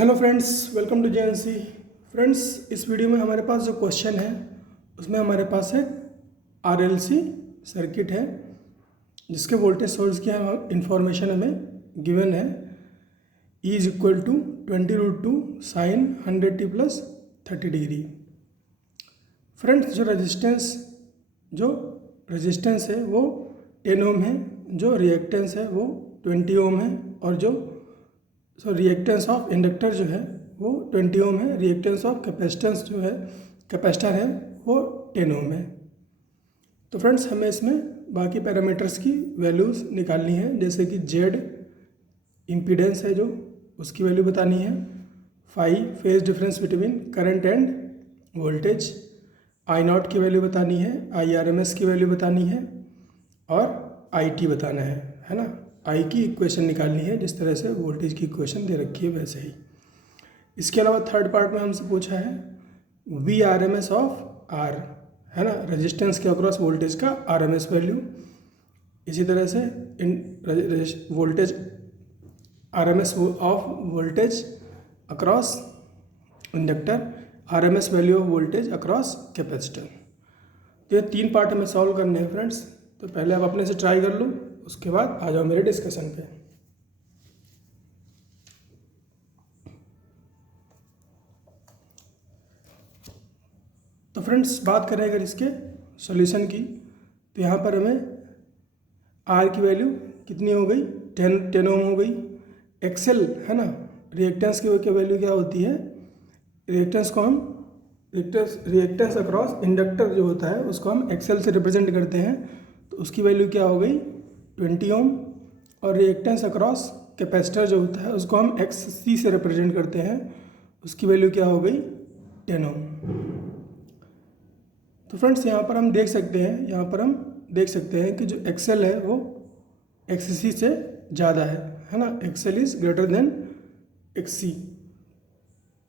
Hello friends, welcome to JNC. Friends, इस video में हमारे पास जो क्वेश्चन है उसमें हमारे पास एक आरएलसी सर्किट है जिसके वोल्टेज सोर्स की इंफॉर्मेशन हमें गिवन है। E is equal to 20√2 sine 100t plus 30 degree. Friends, जो रेजिस्टेंस है वो 10 ओम है, जो रिएक्टेंस है वो 20 ओम है और जो रिएक्टेंस ऑफ इंडक्टर जो है वो 20 ओम है। रिएक्टेंस ऑफ कैपेसिटर है वो 10 ओम है। तो फ्रेंड्स, हमें इसमें बाकी पैरामीटर्स की वैल्यूज़ निकालनी है, जैसे कि जेड इम्पीडेंस है जो उसकी वैल्यू बतानी है, phi phase difference between current and voltage, I nought की वैल्यू बतानी है, आई आर एम एस की वैल्यू बतानी है और आई टी बताना है ना। आई की इक्वेशन निकालनी है, जिस तरह से वोल्टेज की इक्वेशन दे रखी है वैसे ही। इसके अलावा थर्ड पार्ट में हमसे पूछा है V R M S of R, है ना, रेजिस्टेंस के अक्रॉस वोल्टेज का आर एम एस वैल्यू। इसी तरह से voltage R M S of voltage across inductor, R M S value of voltage across capacitor. तो ये तीन पार्ट हमें सॉल्व करने हैं फ्रेंड्स। तो पहले आप अपने से ट्राई कर लो, उसके बाद आ जाओ मेरे डिस्कशन पे। तो फ्रेंड्स, बात करें अगर इसके सॉल्यूशन की, तो यहाँ पर हमें आर की वैल्यू कितनी हो गई, 10 ओम हो गई। एक्सेल है ना, रिएक्टेंस की वैल्यू क्या होती है, रिएक्टेंस को हम रिएक्टेंस अक्रॉस इंडक्टर जो होता है उसको हम एक्सेल से रिप्रेजेंट करते हैं, तो उसकी वैल्यू क्या हो गई 20 ओम। और रिएक्टेंस अक्रॉस कैपेसिटर जो होता है उसको हम एक्स सी से रिप्रेजेंट करते हैं, उसकी वैल्यू क्या हो गई 10 ओम। तो फ्रेंड्स, यहाँ पर हम देख सकते हैं कि जो एक्सेल है वो एक्स सी से ज़्यादा है ना, X L is greater than X C.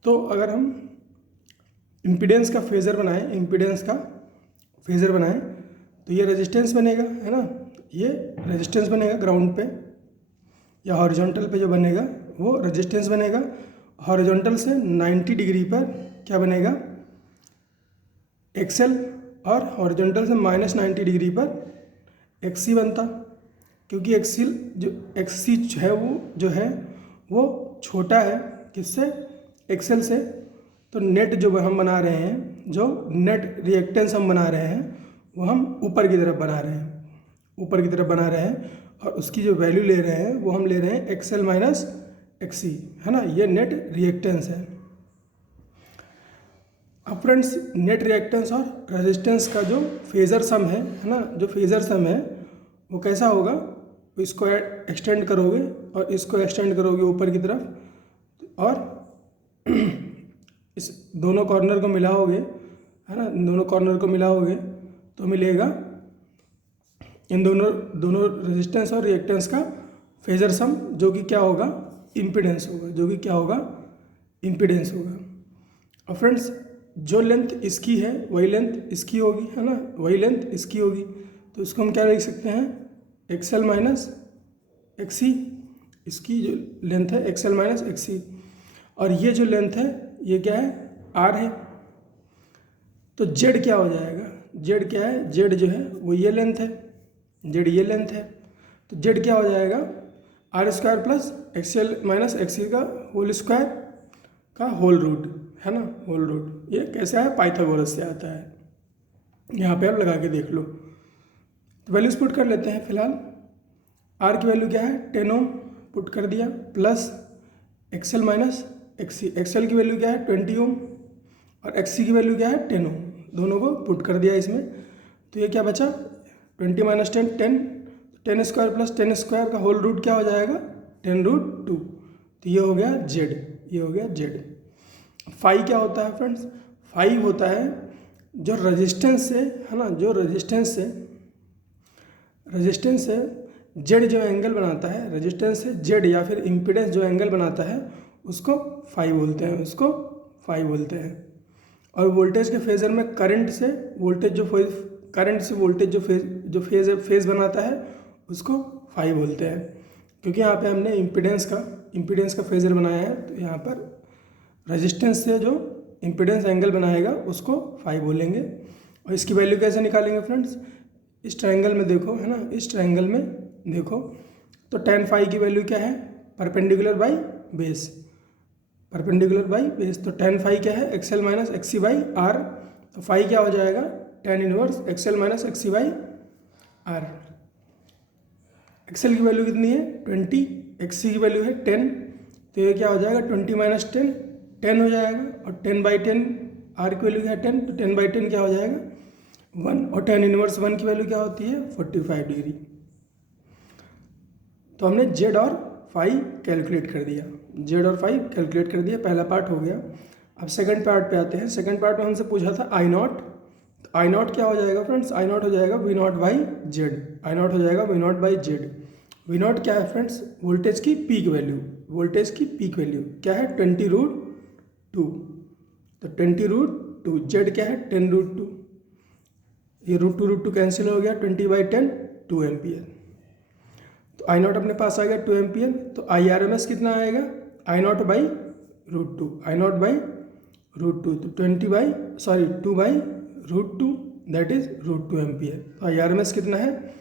तो अगर हम इम्पीडेंस का फेज़र बनाएं तो ये रेजिस्टेंस बनेगा, है ना, ये रेजिस्टेंस बनेगा ग्राउंड पे, या हॉरिजॉन्टल पे जो बनेगा वो रेजिस्टेंस बनेगा। हॉरिजॉन्टल से 90 डिग्री पर क्या बनेगा एक्सेल, और हॉरिजॉन्टल से -90 डिग्री पर एक्सी बनता, क्योंकि एक्सी है वो छोटा है किससे, एक्सेल से। तो नेट जो हम बना रहे हैं, जो नेट रिएक्टेंस हम बना रहे हैं वो हम ऊपर की तरफ बना रहे हैं और उसकी जो वैल्यू ले रहे हैं वो हम ले रहे हैं एक्सेल माइनस एक्सी, है ना, ये नेट रिएक्टेंस है। अब फ्रेंड्स, नेट रिएक्टेंस और रेजिस्टेंस का जो फेज़र सम है ना, जो फेज़र सम है वो कैसा होगा, तो इसको एक्सटेंड करोगे और इसको एक्सटेंड करोगे ऊपर की तरफ, और इस दोनों कॉर्नर को मिलाओगे, है ना, दोनों कॉर्नर को मिलाओगे तो मिलेगा इन दोनों रेजिस्टेंस और रिएक्टेंस का फेज़र सम, जो कि क्या होगा इम्पीडेंस होगा। और फ्रेंड्स, जो लेंथ इसकी है वही लेंथ इसकी होगी, है ना, वही लेंथ इसकी होगी। तो इसको हम क्या लिख सकते हैं, एक्सएल माइनस एक्सी। इसकी जो लेंथ है एक्सएल माइनस एक्सी, और ये जो लेंथ है ये क्या है, आर है। तो जेड क्या हो जाएगा, जेड क्या है, जेड जो है वो ये लेंथ है, जेड ये लेंथ है। तो जेड क्या हो जाएगा, R square plus XL minus XC का होल स्क्वायर का होल रूट, है ना, होल रूट। ये कैसे है, पाइथागोरस से आता है, यहाँ पे आप लगा के देख लो। तो वैल्यूज पुट कर लेते हैं फिलहाल। आर की वैल्यू क्या है 10 ओम पुट कर दिया, plus XL minus XC, XL की वैल्यू क्या है 20 ओम और एक्सी की वैल्यू क्या है 10 ओम, दोनों को पुट कर दिया इसमें। तो ये क्या बचा 20 माइनस 10 10 स्क्वायर प्लस 10 स्क्वायर का होल रूट क्या हो जाएगा 10√2। तो ये हो गया जेड। फाई क्या होता है फ्रेंड्स, फाई होता है जो रेजिस्टेंस से, है ना, जो रेजिस्टेंस से जेड जो एंगल बनाता है, रेजिस्टेंस से जेड या फिर इम्पीडेंस जो एंगल बनाता है उसको फाई बोलते हैं। और वोल्टेज के फेज़र में करंट से वोल्टेज जो फेज बनाता है उसको फाई बोलते हैं, क्योंकि यहाँ पे हमने इम्पीडेंस का फेज़र बनाया है। तो यहाँ पर रेजिस्टेंस से जो इम्पीडेंस एंगल बनाएगा उसको फाई बोलेंगे। और इसकी वैल्यू कैसे निकालेंगे फ्रेंड्स, इस ट्रायंगल में देखो, है ना, इस ट्रायंगल में देखो तो tan फाई की वैल्यू क्या है, perpendicular by base, perpendicular by base. तो tan फाई क्या है, XL minus XC by R. तो फाई क्या हो जाएगा, tan inverse XL minus XC by R. XL की वैल्यू कितनी है 20, एक्सी की वैल्यू है 10, तो ये क्या हो जाएगा 20 माइनस 10, 10 हो जाएगा। और 10/10 आर की वैल्यू क्या है 10, तो 10/10 क्या हो जाएगा 1। और tan इनवर्स 1 की वैल्यू क्या होती है 45 डिग्री। तो हमने जेड और फाई कैलकुलेट कर दिया, जेड और फाई कैलकुलेट कर दिया, पहला पार्ट हो गया। अब सेकंड पार्ट पे आते हैं। सेकंड पार्ट में हमसे पूछा था आई नॉट, तो आई नॉट क्या हो जाएगा फ्रेंड्स, आई नॉट हो जाएगा V naught by Z, I naught हो जाएगा V naught by Z. V naught क्या है फ्रेंड्स, वोल्टेज की पीक वैल्यू, वोल्टेज की पीक वैल्यू क्या है 20√2, तो 20√2। जेड क्या है 10√2, ये √2 कैंसिल हो गया, 20/10 2 एम्पियर। तो आई नॉट अपने पास आ गया 2 एम्पियर। तो आई आर एम एस कितना आएगा, I naught by √2, I naught by √2, तो 2/√2 दैट इज √2 एम्पियर। तो आई आर एम एस कितना है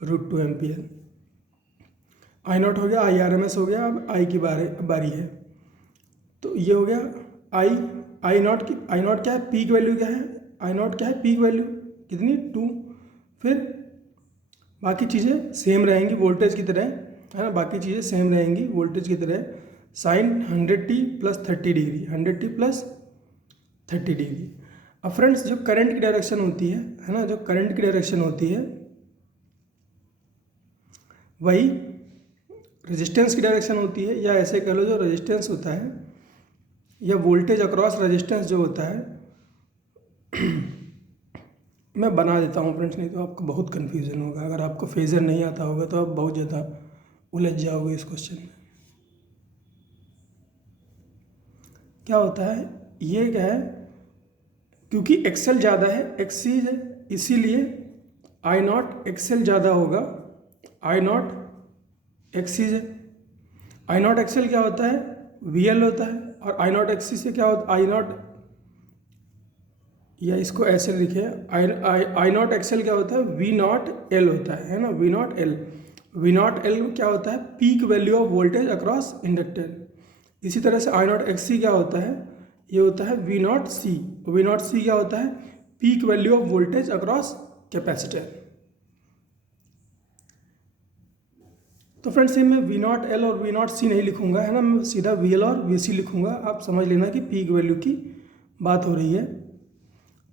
√2 एम्पियर। आई नॉट हो गया, आई आर एम एस हो गया। अब आई की बारी है। तो ये हो गया आई नॉट की, आई नॉट क्या है पीक वैल्यू क्या है, आई नॉट क्या है पीक वैल्यू कितनी 2। फिर बाकी चीज़ें सेम रहेंगी वोल्टेज की तरह, है ना, बाकी चीज़ें सेम रहेंगी वोल्टेज की तरह। Sine 100t + 30 degree, 100t + 30 degree. अब फ्रेंड्स जो करंट की डायरेक्शन होती है ना, जो करंट की डायरेक्शन होती है वही रेजिस्टेंस की डायरेक्शन होती है, या ऐसे कह लो जो रेजिस्टेंस होता है या वोल्टेज अक्रॉस रेजिस्टेंस जो होता है मैं बना देता हूँ फ्रेंड्स, नहीं तो आपको बहुत कन्फ्यूजन होगा। अगर आपको फेजर नहीं आता होगा तो आप बहुत ज़्यादा उलझ जाओगे इस क्वेश्चन में। क्या होता है, ये क्या है, क्योंकि एक्सेल ज़्यादा है एक्सी है, इसीलिए आई नॉट एक्सेल ज़्यादा होगा, आई नॉट एक्सीज है। आई नॉट एक्सेल क्या होता है वी एल होता है, और आई नॉट एक्सी से क्या होता है आई नॉट, या इसको ऐसे लिखे आई नॉट एक्सेल क्या होता है वी नॉट एल होता है ना, V naught L. V naught L क्या होता है peak value of voltage across inductor. इसी तरह से आई नॉट एक्सी क्या होता है, ये होता है V naught C. V naught C क्या होता है peak value of voltage across capacitor. तो फ्रेंड्स ये मैं वी नॉट एल और वी नॉट सी नहीं लिखूंगा, है ना, मैं सीधा वी एल और वी सी लिखूंगा। आप समझ लेना कि पीक वैल्यू की बात हो रही है।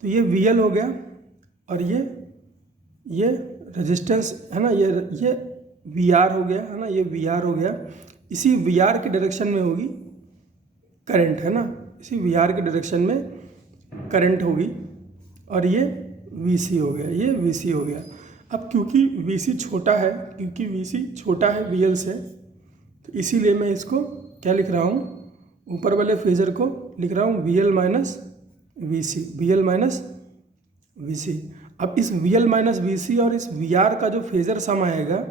तो ये वी एल हो गया, और ये रेजिस्टेंस है ना, ये वी आर हो गया, है ना, ये वी आर हो गया। इसी वी आर के डायरेक्शन में होगी करंट, है ना, इसी वी आर के डायरेक्शन में करंट होगी। और ये वी सी हो गया, ये वी सी हो गया। अब क्योंकि वी सी छोटा है, क्योंकि वी सी छोटा है वी एल से, तो इसीलिए मैं इसको क्या लिख रहा हूँ, ऊपर वाले फेजर को लिख रहा हूँ V L minus V C, V L minus V C. अब इस V L minus V C और इस वी आर का जो फेजर सम आएगा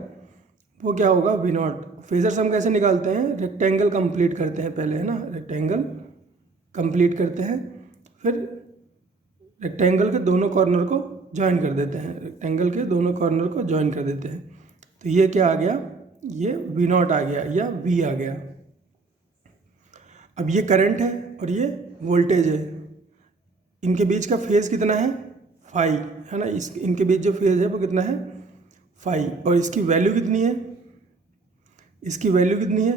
वो क्या होगा वी नॉट। फेजर सम कैसे निकालते हैं, रेक्टेंगल कंप्लीट करते हैं पहले, है ना, रेक्टेंगल कंप्लीट करते हैं, फिर रेक्टेंगल के दोनों कॉर्नर को ज्वाइन कर देते हैं, रेक्टेंगल के दोनों कॉर्नर को ज्वाइन कर देते हैं। तो ये क्या आ गया, ये वी नॉट आ गया या वी आ गया। अब ये करंट है और ये वोल्टेज है, इनके बीच का फेज कितना है फाई, है ना, इनके बीच जो फेज है वो कितना है फाई। और इसकी वैल्यू कितनी है, इसकी वैल्यू कितनी है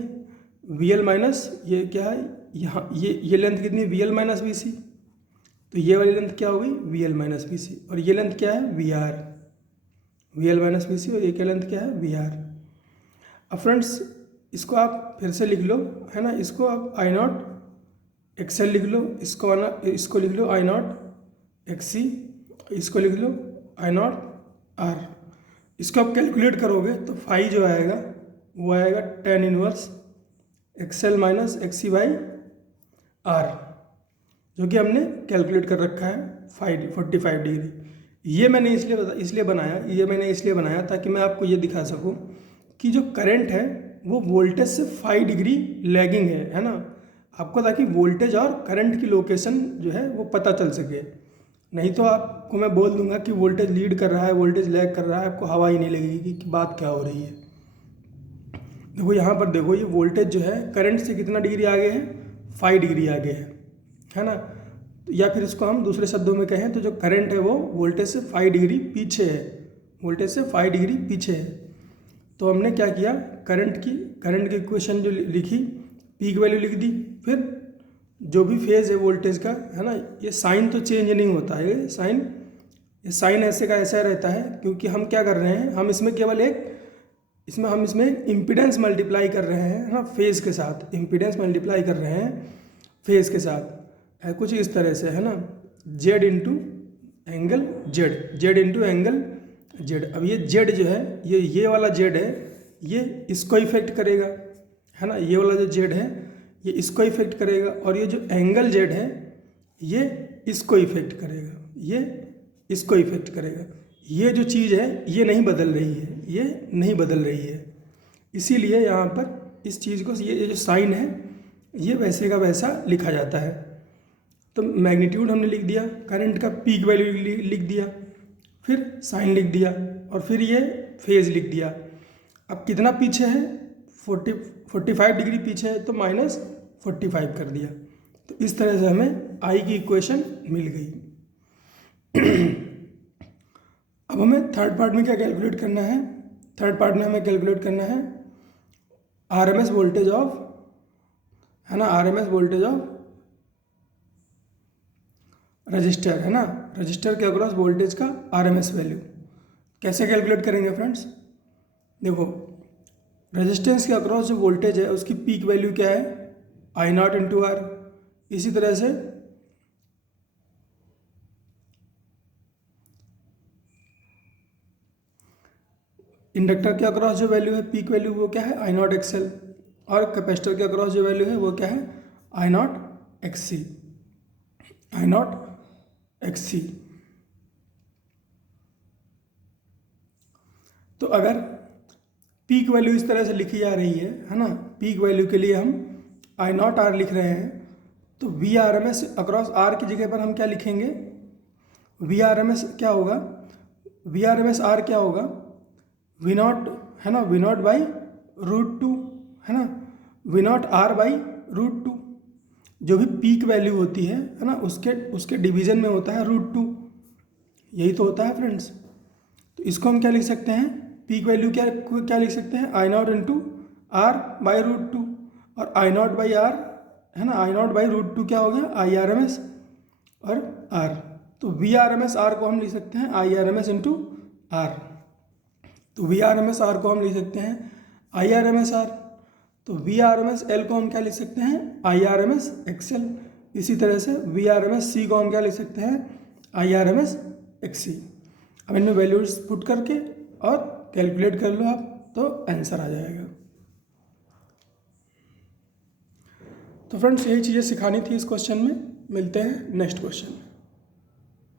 वी एल माइनस, ये क्या है यहाँ, ये लेंथ कितनी है V L minus V C, तो ये वाली लेंथ क्या होगी V L minus V C. और ये लेंथ क्या है V R, V L minus V C, और ये क्या लेंथ क्या है वी आर। अब फ्रेंड्स इसको आप फिर से लिख लो, है ना, इसको आप आई नॉट एक्सएल लिख लो, इसको लिख लो आई नॉट एक्सी, इसको लिख लो आई नॉट आर। इसको आप कैलकुलेट करोगे तो फाई जो आएगा वो आएगा tan inverse XL minus XC by R, जो कि हमने कैलकुलेट कर रखा है 45 डिग्री। ये मैंने इसलिए बनाया ताकि मैं आपको ये दिखा सकूं कि जो करंट है वो वोल्टेज से 5 डिग्री लैगिंग है ना। आपको, ताकि वोल्टेज और करंट की लोकेशन जो है वो पता चल सके। नहीं तो आपको मैं बोल दूंगा कि वोल्टेज लीड कर रहा है, वोल्टेज लैग कर रहा है, आपको हवा ही नहीं लगेगी कि बात क्या हो रही है। देखो यहाँ पर देखो, ये वोल्टेज जो है करंट से कितना डिग्री आगे है, 5 डिग्री आगे है ना। या फिर इसको हम दूसरे शब्दों में कहें तो जो करंट है वो वोल्टेज से 5 डिग्री पीछे है, वोल्टेज से 5 डिग्री पीछे है। तो हमने क्या किया, करंट की इक्वेशन जो लिखी, पीक वैल्यू लिख दी। फिर जो भी फेज़ है वोल्टेज का, है ना, ये साइन तो चेंज नहीं होता है, ये साइन ऐसे का ऐसा रहता है, क्योंकि हम क्या कर रहे हैं, हम इसमें केवल इसमें इम्पीडेंस मल्टीप्लाई कर रहे हैं, है ना, फेज़ के साथ इम्पीडेंस मल्टीप्लाई कर रहे हैं फेज़ के साथ, है कुछ इस तरह से, है ना, Z into angle Z into angle Z. अब ये जेड जो है, ये वाला जेड है, ये इसको इफेक्ट करेगा, है ना, ये वाला जो जेड है ये इसको इफेक्ट करेगा, और ये जो एंगल जेड है ये इसको इफेक्ट करेगा, ये इसको इफेक्ट करेगा। ये जो चीज़ है ये नहीं बदल रही है, ये नहीं बदल रही है। इसीलिए यहाँ पर इस चीज़ को, ये जो साइन है ये वैसे का वैसा लिखा जाता है। तो मैग्नीट्यूड हमने लिख दिया, करंट का पीक वैल्यू लिख दिया, फिर साइन लिख दिया, और फिर ये फेज़ लिख दिया। अब कितना पीछे है, 45 डिग्री पीछे है, तो -45 कर दिया। तो इस तरह से हमें आई की इक्वेशन मिल गई। अब हमें थर्ड पार्ट में क्या कैलकुलेट करना है, थर्ड पार्ट में हमें कैलकुलेट करना है आरएमएस वोल्टेज ऑफ, है ना, आरएमएस वोल्टेज ऑफ रजिस्टर, है ना, रजिस्टर के अक्रॉस वोल्टेज का आरएमएस वैल्यू। कैसे कैलकुलेट करेंगे फ्रेंड्स, देखो रेजिस्टेंस के अक्रॉस जो वोल्टेज है उसकी पीक वैल्यू क्या है, I0 इंटू आर। इसी तरह से इंडक्टर के अक्रॉस जो वैल्यू है, पीक वैल्यू, वो क्या है, I0 XL। और कैपेसिटर के अक्रॉस जो वैल्यू है वो क्या है, I0 XC, I0 XC। तो अगर पीक वैल्यू इस तरह से लिखी जा रही है ना, पीक वैल्यू के लिए हम I0 R लिख रहे हैं, तो VRMS अक्रॉस R की जगह पर हम क्या लिखेंगे, VRMS क्या होगा, VRMS R क्या होगा, V0, है ना, V0 बाई √2, है ना, V0 R बाई √2। जो भी पीक वैल्यू होती है ना, उसके डिवीजन में होता है √2, यही तो होता है फ्रेंड्स। तो इसको हम क्या लिख सकते हैं, पीक वैल्यू क्या लिख सकते हैं, I0 इंटू R बाई √2, और I0 बाई R, है ना, I0 बाई √2 क्या हो गया, IRMS और R। तो VRMS R को हम लिख सकते हैं IRMS इंटू R। तो VRMS R को हम लिख सकते हैं IRMS R। तो VRMS L को हम क्या लिख सकते हैं, IRMS XL। इसी तरह से VRMS C को हम क्या लिख सकते हैं, IRMS XC। अब इनमें वैल्यूज पुट करके और कैलकुलेट कर लो आप, तो आंसर आ जाएगा। तो फ्रेंड्स यही चीज़ें सिखानी थी इस क्वेश्चन में। मिलते हैं नेक्स्ट क्वेश्चन में।